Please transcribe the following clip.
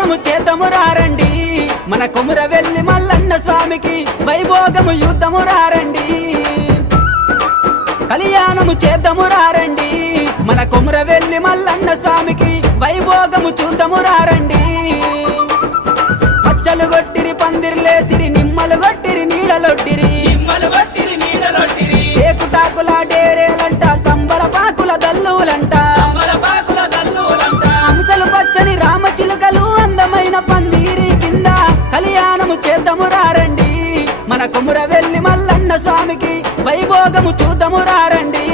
కళ్యాణము చేద్దాము రారండి మన కొమురవెల్లి మల్లన్న స్వామికి వైభోగము యుద్ధము రారండి కళ్యాణము చేద్దాము రారండి మన కొమురవెల్లి మల్లన్న స్వామికి వైభోగము చూద్దాము రారండి పచ్చలు గొట్టిరి పందిర్లేసిరి నిమ్మలు గొట్టిరి నీడలొట్టిరి ఏకుటాకుల డేరేలంట కంబల పాకుల దల్లులంట హంసలు పచ్చని రామచిలుకలు అందమైన పందిరి కింద కళ్యాణము చేద్దాము రారండి మన కొమురవెల్లి మల్లన్న స్వామికి వైభోగము చూద్దాము రారండి